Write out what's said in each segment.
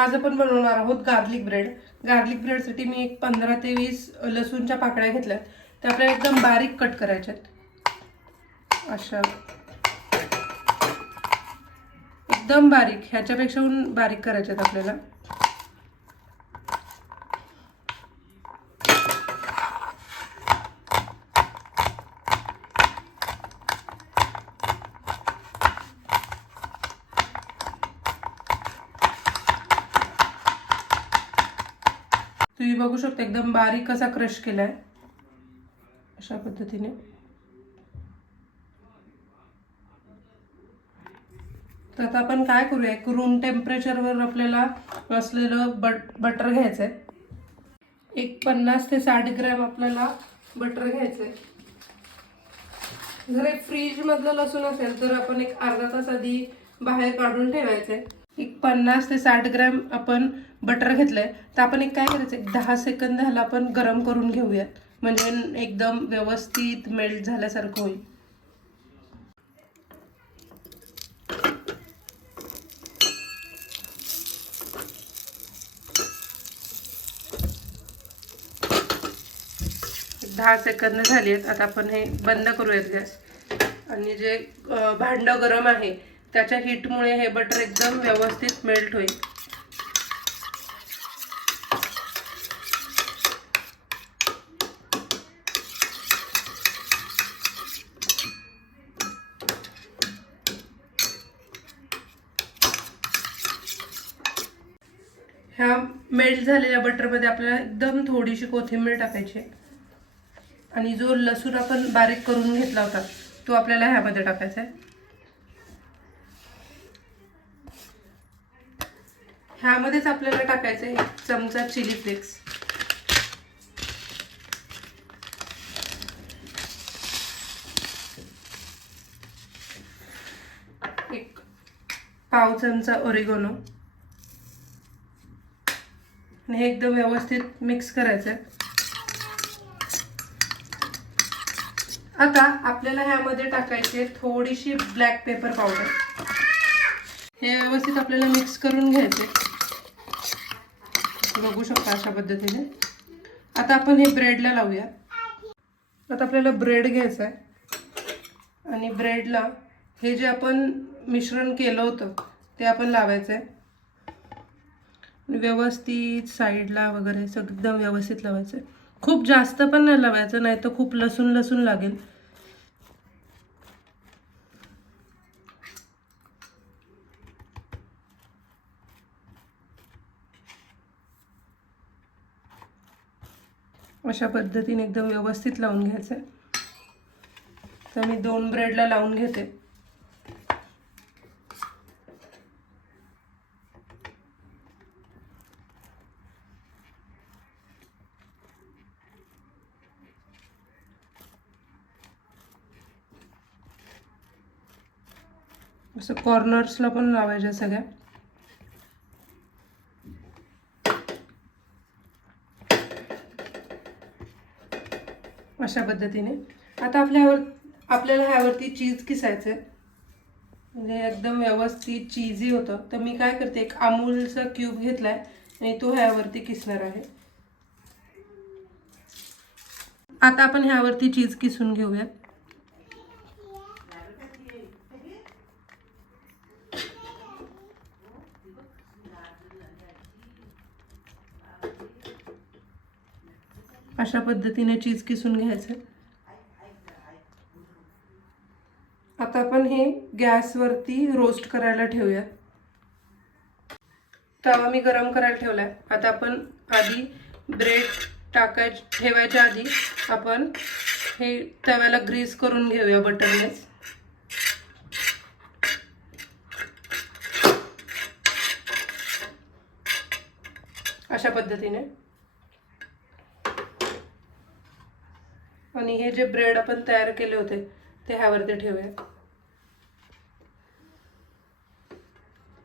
आज आपण बनवणार आहोत गार्लिक ब्रेड. गार्लिक ब्रेडसाठी मी एक 15 ते 20 लसूणच्या पाकळ्या घेतल्यात. त्या आपल्याला एकदम बारीक कट करायच्यात. अशा एकदम बारीक, ह्याच्यापेक्षा बारीक करायच्यात आपल्याला. तुम्ही बघू शकता एकदम बारीक असा क्रश केलाय अशा पद्धतीने. तर आता आपण काय करूया, एक रूम टेम्परेचरवर आपल्याला असलेलं बटर घ्यायचंय. एक 50 ते 60 ग्रॅम आपल्याला बटर घ्यायचंय. जर एक फ्रीज मधलं लसूण असेल तर आपण एक अर्धा तास आधी बाहेर काढून ठेवायचंय. एक 50 ते 60 ग्रॅम आपण बटर घेतलंय. तर आपण एक काय करायचं, एक 10 सेकंद ह्याला आपण गरम करून घेऊयात, म्हणजे एकदम व्यवस्थित मेल्ट झाल्यासारखं होईल. एक 10 सेकंद झाली आहेत. आता आपण हे बंद करूयात गॅस. आणि जे भांडं गरम आहे त्याच्या हीटमुळे हे बटर एकदम व्यवस्थित मेल्ट होईल. ह्या मेल्ट झालेल्या बटरमध्ये आपल्याला एकदम थोडीशी कोथिंबीर टाकायची आणि जो लसूण आपण बारीक करून घेतला होता तो आपल्याला ह्यामध्ये टाकायचा आहे. ह्यामध्येच आपल्याला टाकायचं आहे 1 चमचा चिली फ्लेक्स, एक पाव चमचा ओरिगॅनो. हे एकदम व्यवस्थित मिक्स करायचं. आता आपल्याला ह्यामध्ये टाकायचे थोडीशी ब्लॅक पेपर पावडर. हे व्यवस्थित आपल्याला मिक्स करून घ्यायचे. बघू शकता अशा पद्धतीने. आता आपण हे ब्रेडला लावूया. आता आपल्याला ब्रेड घ्यायचा आहे आणि ब्रेडला हे जे आपण मिश्रण केलं होतं ते आपण लावायचं आहे. व्यवस्थित साईडला वगैरे एकदम व्यवस्थित लावायचं. खूप जास्त पण नाही लावायचं, नाही तर खूप लसूण लसूण लागेल. अशा पद्धतीने एकदम व्यवस्थित लावून घ्यायचं. तर मी 2 ब्रेडला लावून घेते. असं कॉर्नर्सला पण लावायच्या सगळ्या. अशा पद्धतीने. आता आपल्याला ह्यावरती चीज किसायचं आहे, म्हणजे एकदम व्यवस्थित चीजी होतं. तर मी काय करते, एक अमूलचा क्यूब घेतलाय आणि तो ह्यावरती किसणार आहे. आता आपण ह्यावरती चीज किसून घेऊयात. अशा पद्धतीने चीज किसून घ्यायचं. आता आपण हे गॅसवरती रोस्ट करायला ठेवूया. तवा मी गरम करायला ठेवलाय. आता आपण आधी ब्रेड ठेवायच्या आधी आपण हे तव्याला ग्रीस करून घेऊया बटरनेच. अशा पद्धतीने. आणि हे जे ब्रेड आपण तयार केले होते ते ह्यावरती ठेवूया.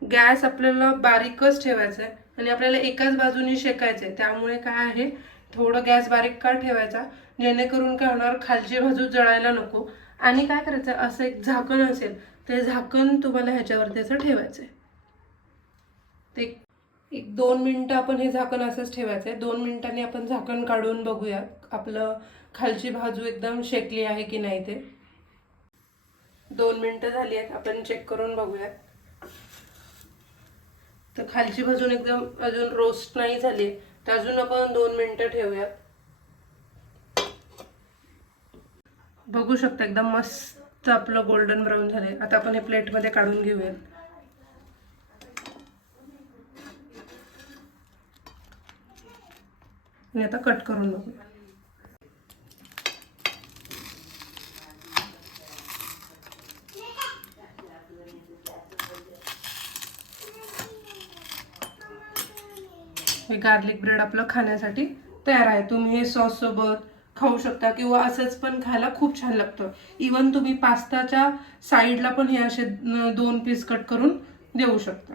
गॅस आपल्याला बारीकच ठेवायचा आहे आणि आपल्याला एकाच बाजूने शेकायचं आहे. त्यामुळे काय आहे, थोडं गॅस बारीक का ठेवायचा, जेणेकरून काय होणार, खालची बाजू जळायला नको. आणि काय करायचं, असं एक झाकण असेल ते झाकण तुम्हाला ह्याच्यावरती असं ठेवायचं आहे. ते एक 2 मिनिटं आपण हे झाकण असंच ठेवायचं आहे. 2 मिनिटांनी आपण झाकण काढून बघूया आपलं खालची बाजू एकदम शेकली आहे की नाही ते. 2 मिनिटं झाली आहेत, आपण चेक करून बघूया. तर खालची बाजू एकदम अजून रोस्ट नाही झाली, तर अजून आपण 2 मिनिटं ठेवूयात. बघू शकता एकदम मस्त आपलं गोल्डन ब्राऊन झालंय. आता आपण हे प्लेटमध्ये काढून घेऊयात. आणि आता कट करून बघूया. हे गार्लिक ब्रेड आपलं खाण्यासाठी तयार आहे. तुम्ही हे सॉस सोबत खाऊ शकता किंवा असंच पण खायला खूप छान लागतं. इवन तुम्ही पास्ताच्या साईडला पण हे असे 2 पीस कट करून देऊ शकता.